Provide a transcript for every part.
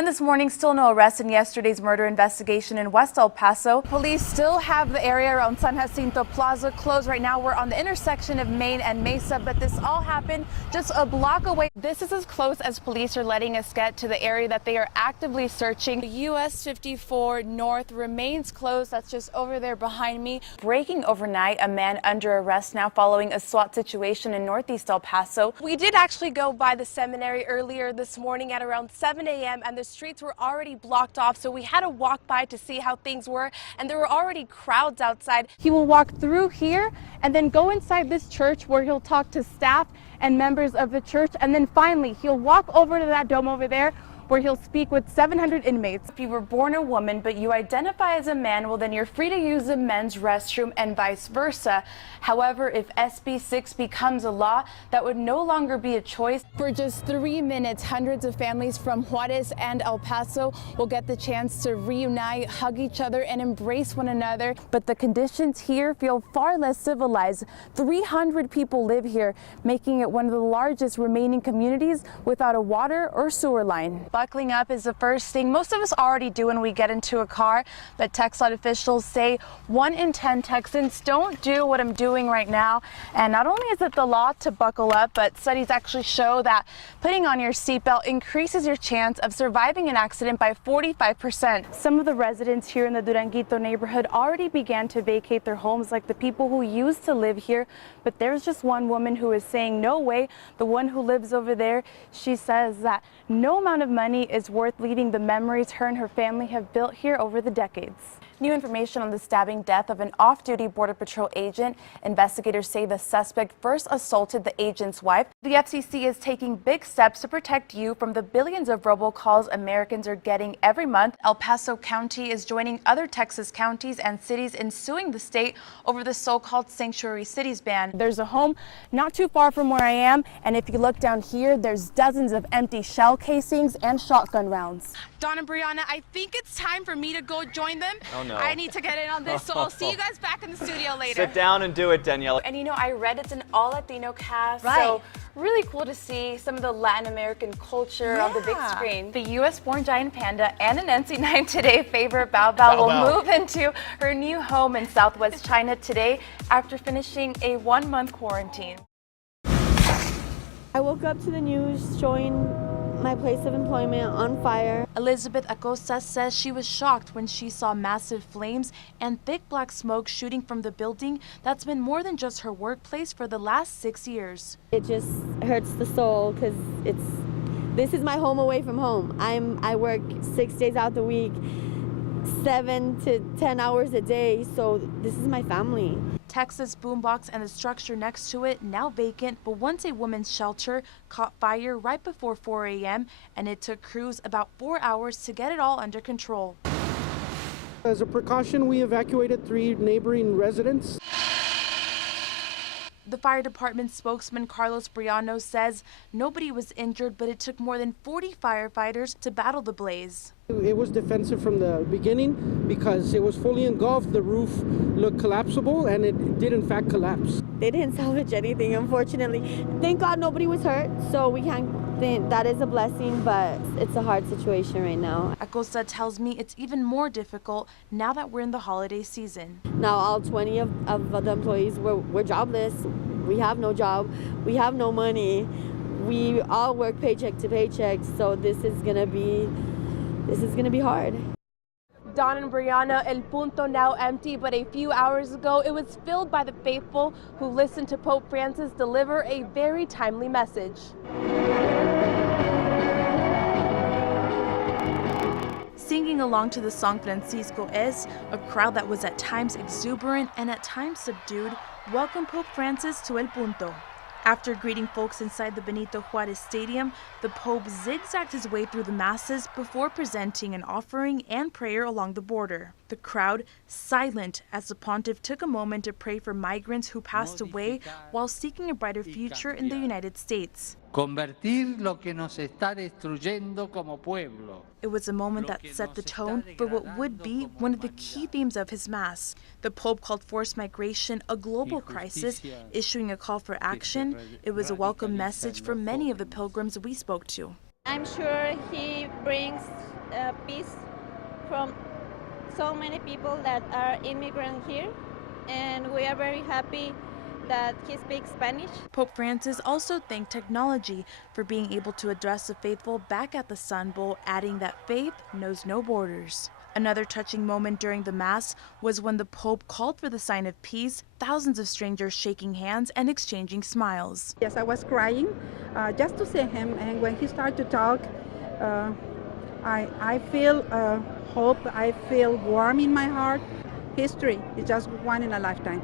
And this morning, still no arrests in yesterday's murder investigation in West El Paso. Police still have the area around San Jacinto Plaza closed right now. We're on the intersection of Main and Mesa, but this all happened just a block away. This is as close as police are letting us get to the area that they are actively searching. The US 54 North remains closed. That's just over there behind me. Breaking overnight, a man under arrest now following a SWAT situation in Northeast El Paso. We did actually go by the seminary earlier this morning at around 7 a.m. and the streets were already blocked off, so we had to walk by to see how things were, and there were already crowds outside. He will walk through here and then go inside this church where he'll talk to staff and members of the church, and then finally he'll walk over to that dome over there where he'll speak with 700 inmates. If you were born a woman but you identify as a man, well then you're free to use the men's restroom and vice versa. However, if SB 6 becomes a law, that would no longer be a choice. For just 3 minutes, hundreds of families from Juarez and El Paso will get the chance to reunite, hug each other, and embrace one another. But the conditions here feel far less civilized. 300 people live here, making it one of the largest remaining communities without a water or sewer line. Buckling up is the first thing most of us already do when we get into a car, but TxDOT officials say 1 in 10 Texans don't do what I'm doing right now. And not only is it the law to buckle up, but studies actually show that putting on your seatbelt increases your chance of surviving an accident by 45%. Some of the residents here in the Duranguito neighborhood already began to vacate their homes, like the people who used to live here. But there's just one woman who is saying no way. The one who lives over there, she says that no amount of money is worth leaving the memories her and her family have built here over the decades. New information on the stabbing death of an off-duty Border Patrol agent. Investigators say the suspect first assaulted the agent's wife. The FCC is taking big steps to protect you from the billions of robocalls Americans are getting every month. El Paso County is joining other Texas counties and cities in suing the state over the so-called sanctuary cities ban. There's a home not too far from where I am, and if you look down here, there's dozens of empty shell casings and shotgun rounds. Dawn and Brianna, I think it's time for me to go join them. Oh, no. I need to get in on this, so I'll see you guys back in the studio later. Sit down and do it, Daniela. And you know, I read it's an all-Latino cast, Right. so really cool to see some of the Latin American culture on the big screen. The U.S.-born giant panda and an NC9 Today favorite Bao Bao will move into her new home in Southwest China today after finishing a 1-month quarantine. I woke up to the news showing my place of employment on fire. Elizabeth Acosta says she was shocked when she saw massive flames and thick black smoke shooting from the building that's been more than just her workplace for the last 6 years. It just hurts the soul because this is my home away from home. I work 6 days out the week, 7 to 10 hours a day, so this is my family. Texas boombox and the structure next to it now vacant, but once a women's shelter caught fire right before 4 a.m. and it took crews about 4 hours to get it all under control. As a precaution, we evacuated 3 neighboring residents. The fire department spokesman Carlos Briano says nobody was injured, but it took more than 40 firefighters to battle the blaze. It was defensive from the beginning because it was fully engulfed. The roof looked collapsible, and it did in fact collapse. They didn't salvage anything, unfortunately. Thank God nobody was hurt, so we can't think that is a blessing, but it's a hard situation right now. Acosta tells me it's even more difficult now that we're in the holiday season. Now all 20 of the employees we're jobless. We have no job. We have no money. We all work paycheck to paycheck, so this is gonna be hard. Dawn and Brianna, El Punto now empty, but a few hours ago it was filled by the faithful who listened to Pope Francis deliver a very timely message. Singing along to the song Francisco Es, a crowd that was at times exuberant and at times subdued, welcomed Pope Francis to El Punto. After greeting folks inside the Benito Juarez Stadium, the Pope zigzagged his way through the masses before presenting an offering and prayer along the border. The crowd silent as the pontiff took a moment to pray for migrants who passed away while seeking a brighter future in the United States. Convertir lo que nos está destruyendo como pueblo. It was a moment that set the tone for what would be one of the key themes of his Mass. The Pope called forced migration a global crisis, issuing a call for action. It was a welcome message for many of the pilgrims we spoke to. I'm sure he brings peace from so many people that are immigrant here, and we are very happy that he speaks Spanish. Pope Francis also thanked technology for being able to address the faithful back at the Sun Bowl, adding that faith knows no borders. Another touching moment during the Mass was when the Pope called for the sign of peace, thousands of strangers shaking hands and exchanging smiles. Yes, I was crying just to see him, and when he started to talk, I feel hope, I feel warm in my heart. History is just one in a lifetime.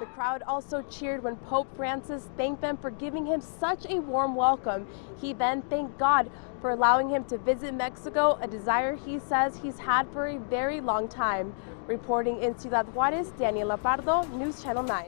The crowd also cheered when Pope Francis thanked them for giving him such a warm welcome. He then thanked God for allowing him to visit Mexico, a desire he says he's had for a very long time. Reporting in Ciudad Juarez, Daniela Pardo, News Channel 9.